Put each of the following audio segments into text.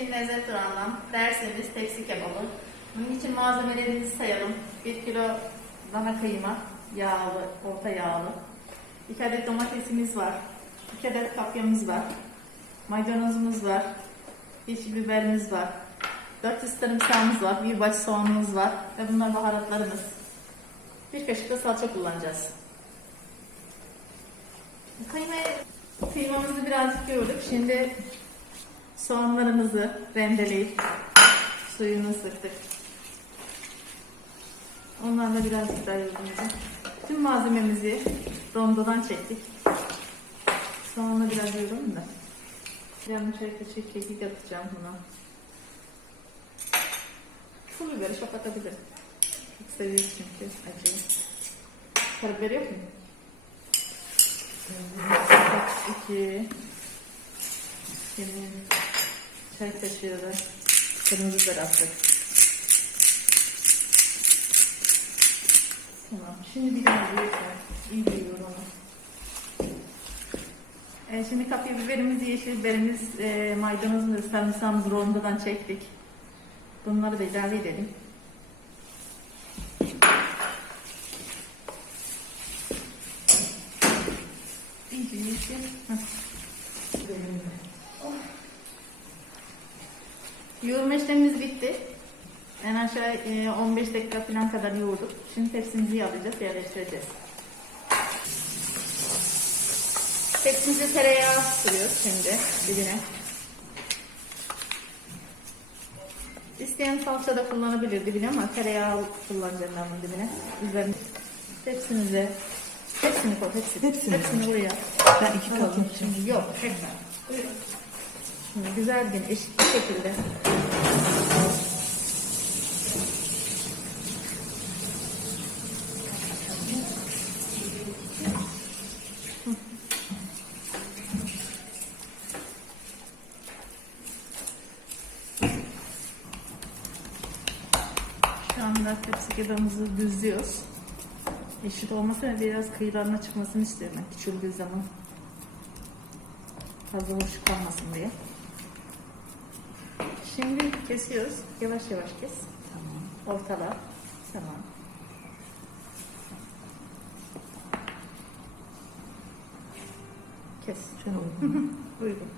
Lezzet durağından derseniz tepsi kebabı. Bunun için malzemelerimizi sayalım. 1 kilo dana kıyma, yağlı, orta yağlı. 2 adet domatesimiz var. 2 adet kapyamız var. Maydanozumuz var. Yeşil biberimiz var. 400 sarımsağımız var. Bir baş soğanımız var. Ve bunlar baharatlarımız. Bir kaşık da salça kullanacağız. Kıymayı, kıymamızı birazcık yoğurduk. Şimdi soğanlarımızı rendeleyip suyunu sıktık. Onlarla birazcık daha yoğurduk. Tüm malzememizi rondodan çektik. Soğanla biraz yoğuralım da. Yarım çay kaşığı kekik atacağım buna. Pul biberi çok atabilirim. Çok seviyoruz çünkü acıyı. Karabiber yok mu? İki. Yemin çay kaşığı da kırmızı attık. Tamam. Şimdi biraz yeter. İyi duyuyor onu. E, şimdi kapya biberimizi, yeşil biberimiz, e, maydanozumuzu, sarımsağımızı rondodan çektik. Bunları da ilave edelim. İyice yeşil. Heh. Yoğurma işlemimiz bitti. En aşağı e, 15 dakika falan kadar yoğurduk. Şimdi tepsimizi alacağız, yerleştireceğiz. Tepsimize tereyağı sürüyoruz şimdi dibine. İsteyen salça da kullanabilir dibine ama tereyağı kullanacağım ben bunun dibine. Üzerine tepsimize hepsini koy, hepsini. Hepsini hepsini buraya. Ben iki katım. Şimdi yok, hepsini. Buyurun. Şimdi güzel bir eşit bir şekilde Şu anda tepsi düzlüyoruz. Eşit olması biraz kıyılarına çıkmasını istiyorum küçüldüğü zaman. Fazla boş kalmasın diye. Şimdi kesiyoruz. Yavaş yavaş kes. Tamam. Ortala. Tamam. Kes. Şöyle. Uygun.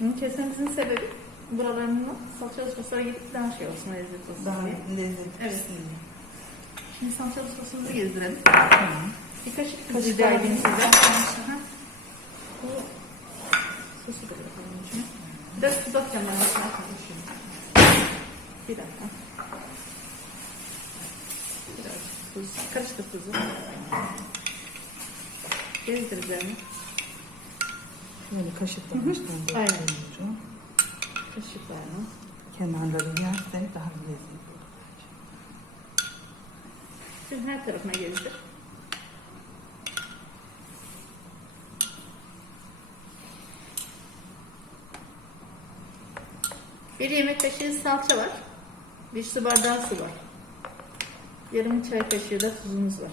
Bunu kesemizin sebebi buralarını salçalı soslara gidip daha şey olsun, lezzet olsun Daha diye. lezzetli. Evet. Şimdi salçalı sosumuzu gezdirelim. Tamam. Bir kaşık tuz rica edeyim. Aha. Bu sosu da yapalım içine. Biraz tuz atacağım ben aşağı. Bir dakika. Biraz tuz. Karıştır tuzu. Gezdir üzerine. Böyle kaşıkla Aynen. Kaşıklarla. Kenarları yersek daha lezzetli Şimdi her tarafına gezdir. Bir yemek kaşığı salça var. Bir su bardağı su var. Yarım çay kaşığı da tuzumuz var.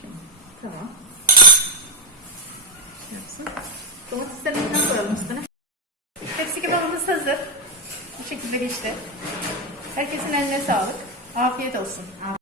Şimdi, tamam. Yapsın. Domateslerini yeniden koyalım üstüne. Tepsi kebabımız hazır. Bu şekilde işte. Herkesin eline sağlık. Afiyet olsun.